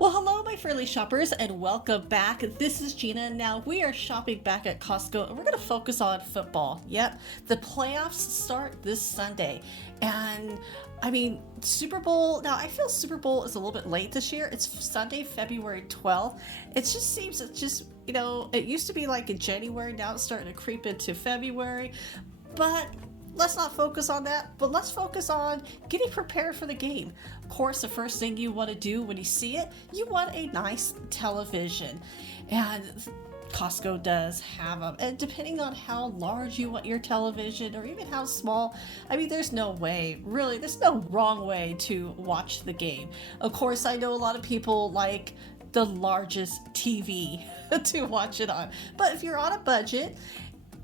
Well, hello, my friendly shoppers, and welcome back. This is Gina. Now, we are shopping back at Costco, and we're going to focus on football. Yep, the playoffs start this Sunday. And I mean, Super Bowl. Now, I feel Super Bowl is a little bit late this year. It's Sunday, February 12th. It just seems, it used to be like in January. Now it's starting to creep into February. But let's not focus on that, but let's focus on getting prepared for the game. Of course, the first thing you want to do when you see it, you want a nice television. And Costco does have them. And depending on how large you want your television or even how small, I mean, there's no wrong way to watch the game. Of course, I know a lot of people like the largest TV to watch it on. But if you're on a budget,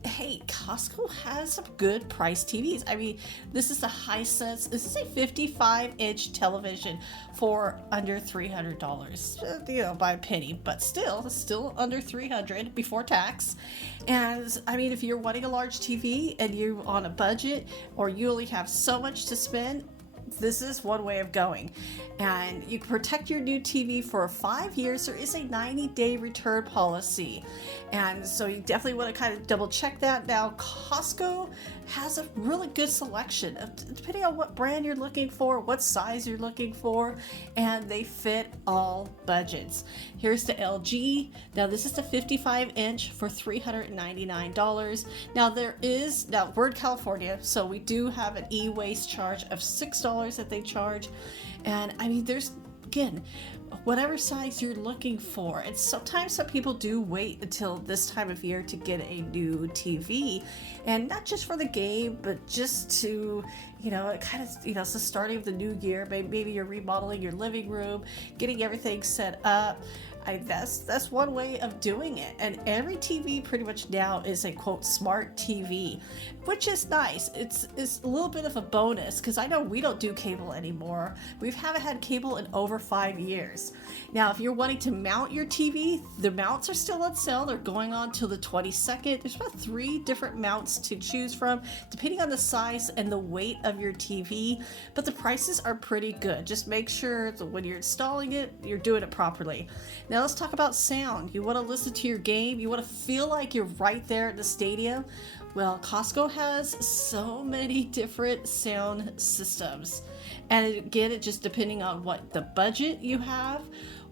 hey, Costco has some good price TVs. I mean, this is a Hisense. This is a 55-inch television for under $300. By a penny, but still under $300 before tax. And I mean, if you're wanting a large TV and you're on a budget or you only have so much to spend, this is one way of going. And you can protect your new TV for 5 years. There is a 90-day return policy. And so you definitely want to kind of double check that. Now, Costco has a really good selection, depending on what brand you're looking for, what size you're looking for, and they fit all budgets. Here's the LG. Now, this is the 55-inch for $399. Now, we're in California, so we do have an e-waste charge of $6 that they charge. And I mean, there's, again, whatever size you're looking for. And sometimes some people do wait until this time of year to get a new TV. And not just for the game, but just to, it's the starting of the new year. Maybe you're remodeling your living room, getting everything set up. That's one way of doing it. And every TV pretty much now is a quote smart TV, which is nice. It's a little bit of a bonus because I know we don't do cable anymore. We haven't had cable in over 5 years. Now, if you're wanting to mount your TV, the mounts are still on sale. They're going on till the 22nd. There's about 3 different mounts to choose from, depending on the size and the weight of your TV. But the prices are pretty good. Just make sure that when you're installing it, you're doing it properly. Now let's talk about sound. You want to listen to your game. You want to feel like you're right there at the stadium. Well, Costco has so many different sound systems. And again, it just depending on what the budget you have,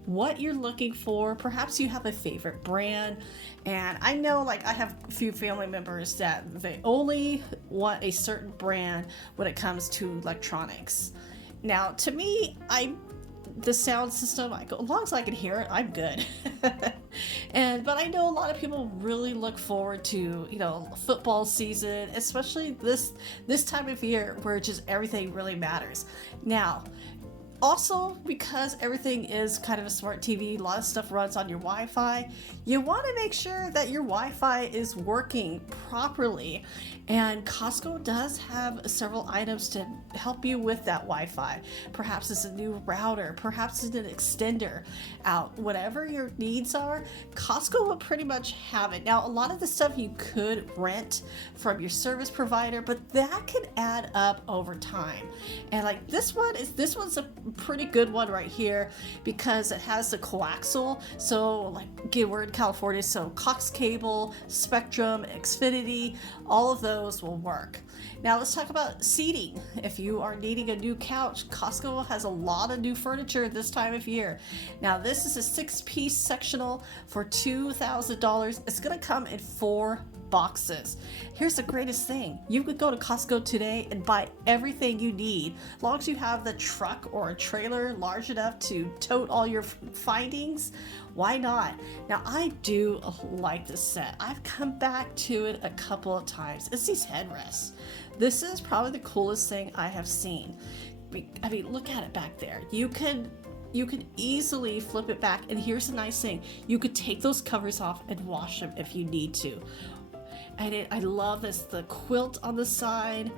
what you're looking for. Perhaps you have a favorite brand. And I know, I have a few family members that they only want a certain brand when it comes to electronics. Now, to me, the sound system, as long as I can hear it, I'm good. But I know a lot of people really look forward to, football season, especially this time of year where just everything really matters. Now, also, because everything is kind of a smart TV, a lot of stuff runs on your Wi-Fi, you want to make sure that your Wi-Fi is working properly. And Costco does have several items to help you with that Wi-Fi. Perhaps it's a new router, perhaps it's an extender out. Whatever your needs are, Costco will pretty much have it. Now, a lot of the stuff you could rent from your service provider, but that can add up over time. And this one's a pretty good one right here because it has the coaxial. So again, we're in California, so Cox Cable, Spectrum, Xfinity, all of those will work. Now let's talk about seating. If you are needing a new couch, Costco has a lot of new furniture this time of year. Now this is a 6-piece sectional for $2,000. It's going to come in 4 boxes. Here's the greatest thing. You could go to Costco today and buy everything you need. As long as you have the truck or a trailer large enough to tote all your findings, why not? Now, I do like this set. I've come back to it a couple of times. It's these headrests. This is probably the coolest thing I have seen. I mean, look at it back there. You can easily flip it back, and here's the nice thing. You could take those covers off and wash them if you need to. I love this, the quilt on the side.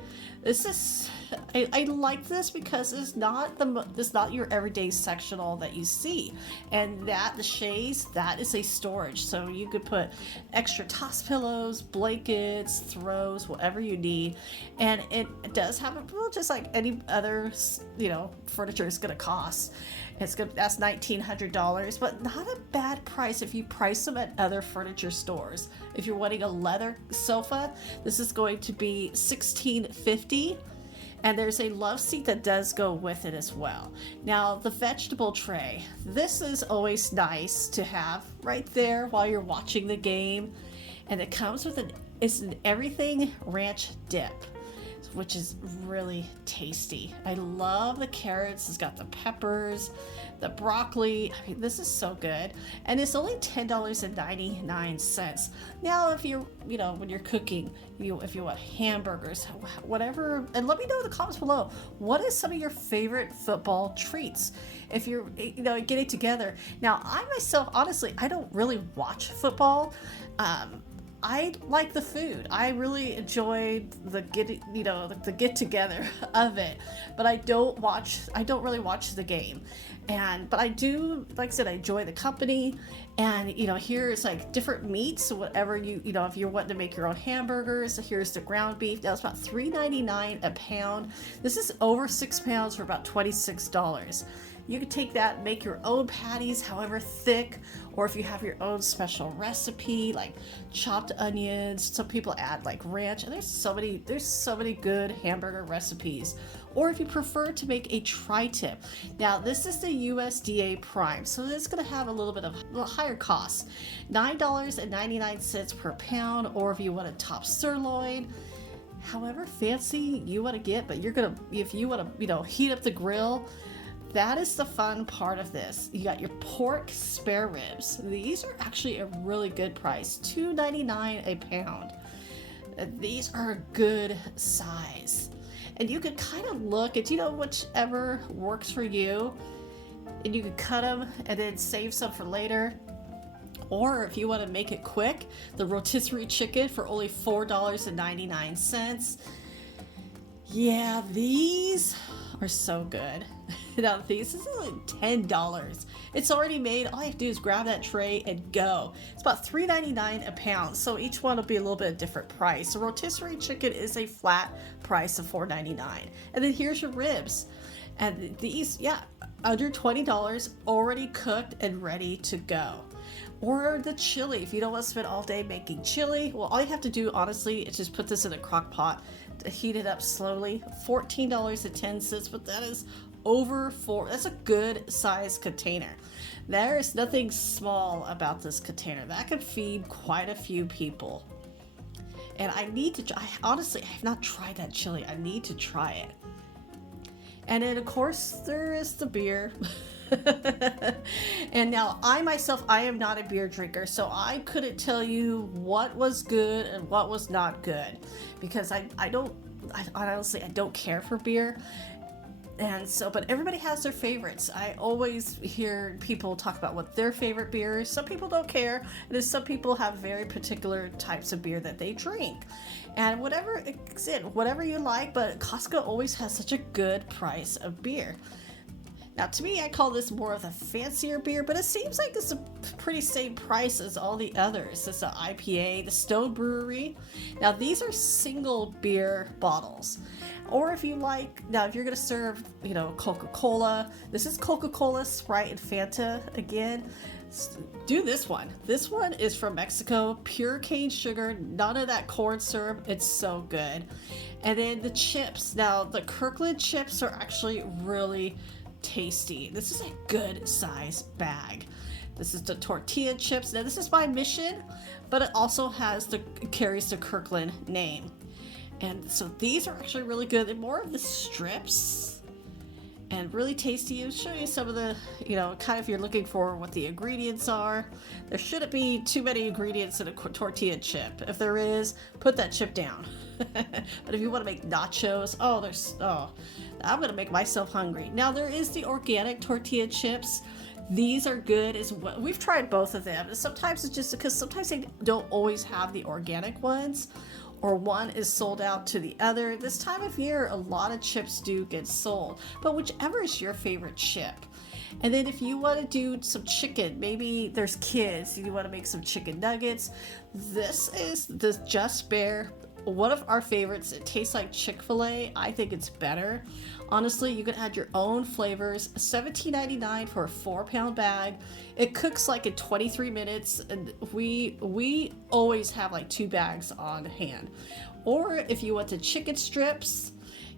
I like this because it's not your everyday sectional that you see, and the chaise, that is a storage, so you could put extra toss pillows, blankets, throws, whatever you need. And it does have just like any other furniture is going to cost. That's $1,900, but not a bad price if you price them at other furniture stores. If you're wanting a leather sofa, this is going to be $1,650. And there's a love seat that does go with it as well. Now, the vegetable tray. This is always nice to have right there while you're watching the game. And it comes with it's an everything ranch dip, which is really tasty. I love the carrots. It's got the peppers, the broccoli. I mean, this is so good. And it's only $10.99. Now, if you're, when you're cooking, if you want hamburgers, whatever, and let me know in the comments below, what is some of your favorite football treats? If you're, getting together. Now, I myself, honestly, I don't really watch football. I like the food. I really enjoyed the get together of it, but I don't really watch the game. But I do, like I said, I enjoy the company. And here it's like different meats. So whatever if you're wanting to make your own hamburgers, here's the ground beef. Now it's about $3.99 a pound. This is over 6 pounds for about $26. You can take that and make your own patties, however thick, or if you have your own special recipe, like chopped onions. Some people add like ranch, and there's so many good hamburger recipes. Or if you prefer to make a tri-tip. Now, this is the USDA Prime, so it's going to have a little higher cost. $9.99 per pound, or if you want a top sirloin, however fancy you want to get, but if you want to, heat up the grill. That is the fun part of this. You got your pork spare ribs. These are actually a really good price, $2.99 a pound. These are a good size. And you can kind of look at, whichever works for you. And you can cut them and then save some for later. Or if you want to make it quick, the rotisserie chicken for only $4.99. Yeah, these are so good. Now this is like $10. It's already made. All you have to do is grab that tray and go. It's about $3.99 a pound, so each one will be a little bit different price. The rotisserie chicken is a flat price of $4.99. And then here's your ribs. And these, under $20, already cooked and ready to go. Or the chili. If you don't want to spend all day making chili, well, all you have to do, honestly, is just put this in a crock pot to heat it up slowly. $14.10, but that is that's a good size container. There is nothing small about this container. That could feed quite a few people. And honestly, I have not tried that chili. I need to try it. And then, of course, there is the beer. And now I am not a beer drinker, so I couldn't tell you what was good and what was not good, because I honestly don't care for beer. And so, but everybody has their favorites. I always hear people talk about what their favorite beer is. Some people don't care, and then some people have very particular types of beer that they drink. And whatever you like, but Costco always has such a good price of beer. Now, to me, I call this more of a fancier beer, but it seems like it's a pretty same price as all the others. It's an IPA, the Stone Brewery. Now, these are single beer bottles. Or if you're going to serve, Coca-Cola, this is Coca-Cola, Sprite, and Fanta again. Do this one. This one is from Mexico, pure cane sugar, none of that corn syrup. It's so good. And then the chips. Now, the Kirkland chips are actually really tasty. This is a good size bag. This is the tortilla chips. Now, this is by Mission, but it also carries the Kirkland name. And so these are actually really good. They're more of the strips and really tasty. I'll show you some of the, kind of if you're looking for what the ingredients are. There shouldn't be too many ingredients in a tortilla chip. If there is, put that chip down. But if you want to make nachos, I'm going to make myself hungry. Now, there is the organic tortilla chips. These are good as well. We've tried both of them. Sometimes it's just because sometimes they don't always have the organic ones, or one is sold out to the other. This time of year, a lot of chips do get sold, but whichever is your favorite chip. And then if you want to do some chicken, maybe there's kids, you want to make some chicken nuggets, this is the Just Bear one of our favorites. It tastes like Chick-fil-A. I think it's better. Honestly, you can add your own flavors. $17.99 for a 4-pound bag. It cooks like in 23 minutes, and we always have like 2 bags on hand. Or if you want the chicken strips,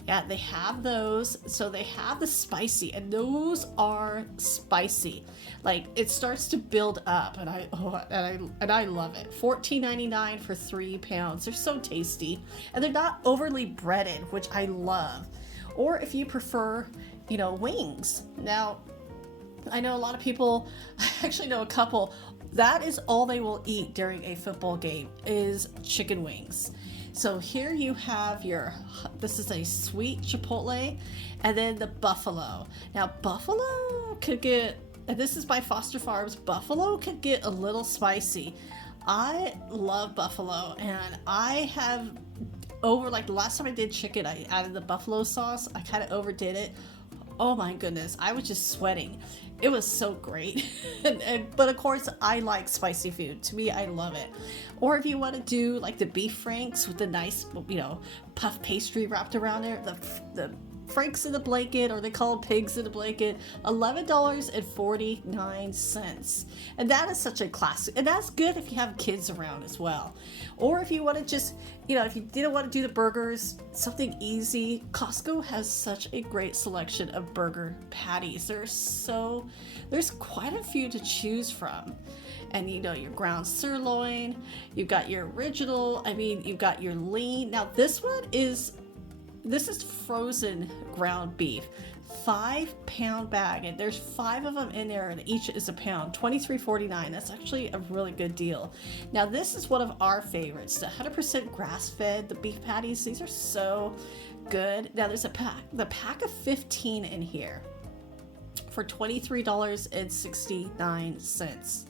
yeah, they have those. So they have the spicy, and those are spicy. Like, it starts to build up, and I love it. $14.99 for 3 pounds. They're so tasty, and they're not overly breaded, which I love. Or if you prefer, wings. Now, I know a lot of people, I actually know a couple, that is all they will eat during a football game is chicken wings. So here you have this is a sweet chipotle, and then the buffalo. Now, buffalo could get, and this is by Foster Farms, buffalo could get a little spicy. I love buffalo, and I have like the last time I did chicken, I added the buffalo sauce. I kind of overdid it. Oh my goodness, I was just sweating. It was so great. But of course, I like spicy food. To me, I love it. Or if you want to do like the beef franks with the nice, puff pastry wrapped around there, the franks in the blanket, or they call them pigs in the blanket, $11.49. And that is such a classic. And that's good if you have kids around as well. Or if you want to just, if you didn't want to do the burgers, something easy, Costco has such a great selection of burger patties. There's quite a few to choose from. And your ground sirloin, you've got your original, you've got your lean. Now this is frozen ground beef, 5-pound bag, and there's 5 of them in there, and each is a pound, $23.49. That's actually a really good deal. Now this is one of our favorites, the 100% grass-fed, the beef patties. These are so good. Now there's the pack of 15 in here for $23.69.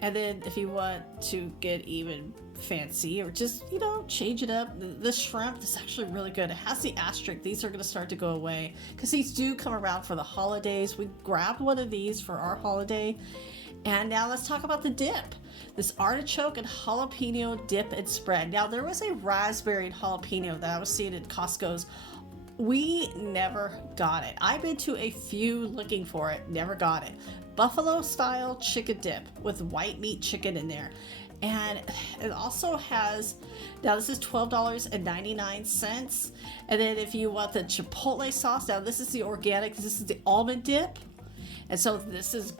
And then if you want to get even fancy or just, change it up, the shrimp is actually really good. It has the asterisk. These are going to start to go away because these do come around for the holidays. We grabbed one of these for our holiday. And now let's talk about the dip. This artichoke and jalapeno dip and spread. Now there was a raspberry and jalapeno that I was seeing at Costco's. We never got it. I've been to a few looking for it, never got it. Buffalo style chicken dip with white meat chicken in there. And it also has, now this is $12.99. And then if you want the chipotle sauce, now this is the organic, this is the almond dip. And so this is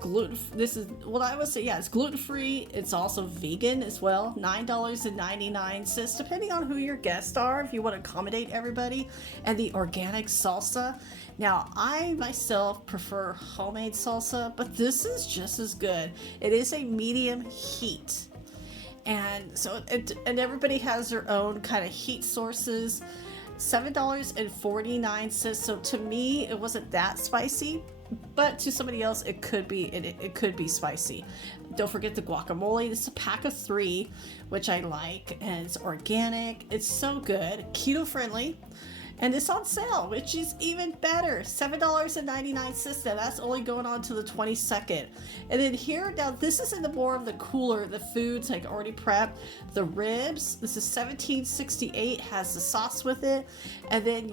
what I would say, yeah, it's gluten-free. It's also vegan as well, $9.99, depending on who your guests are, if you want to accommodate everybody. And the organic salsa. Now, I myself prefer homemade salsa, but this is just as good. It is a medium heat. And so, and everybody has their own kind of heat sources. $7.49. So to me, it wasn't that spicy. But to somebody else, it could be spicy. Don't forget the guacamole. This is a pack of 3, which I like, and it's organic. It's so good, keto friendly, and it's on sale, which is even better. $7.99. Now that's only going on to the 22nd. And then here, now this is in the more of the cooler, the foods like already prepped. The ribs. This is $17.68. Has the sauce with it, and then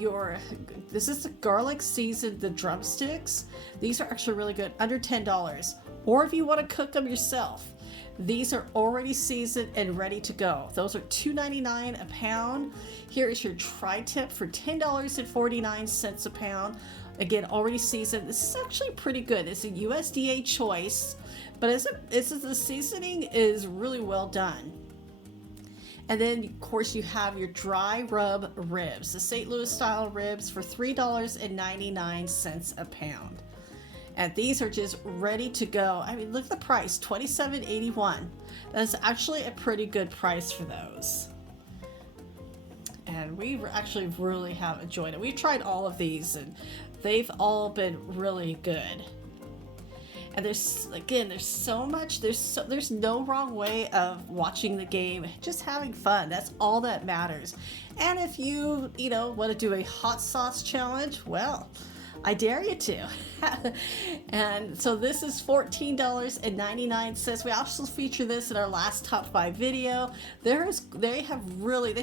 this is the garlic seasoned, the drumsticks. These are actually really good, under $10. Or if you want to cook them yourself, these are already seasoned and ready to go. Those are $2.99 a pound. Here is your tri-tip for $10.49 a pound. Again, already seasoned. This is actually pretty good. It's a USDA choice, but the seasoning is really well done. And then, of course, you have your dry rub ribs, the St. Louis style ribs for $3.99 a pound. And these are just ready to go. Look at the price, $27.81. That's actually a pretty good price for those. And we actually really have enjoyed it. We've tried all of these, and they've all been really good. And there's so much. There's no wrong way of watching the game. Just having fun. That's all that matters. And if you want to do a hot sauce challenge, well, I dare you to. And so this is $14.99. We also feature this in our last top 5 video. They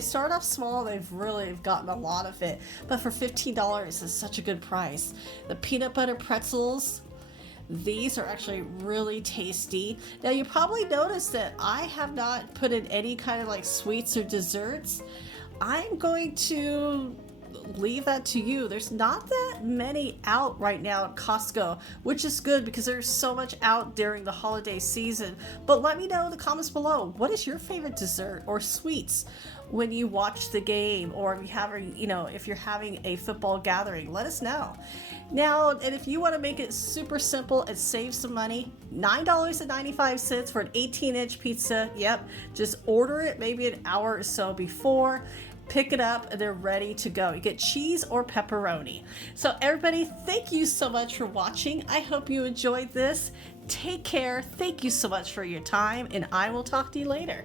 start off small, they've really gotten a lot of it, but for $15 is such a good price. The peanut butter pretzels, these are actually really tasty. Now you probably noticed that I have not put in any kind of like sweets or desserts. I'm going to leave that to you. There's not that many out right now at Costco, which is good because there's so much out during the holiday season. But let me know in the comments below, what is your favorite dessert or sweets when you watch the game, or if you have, if you're having a football gathering, let us know. Now, and if you want to make it super simple and save some money, $9.95 for an 18-inch pizza. Yep, just order it maybe an hour or so before. Pick it up and they're ready to go. You get cheese or pepperoni. So everybody, thank you so much for watching. I hope you enjoyed this. Take care. Thank you so much for your time, and I will talk to you later.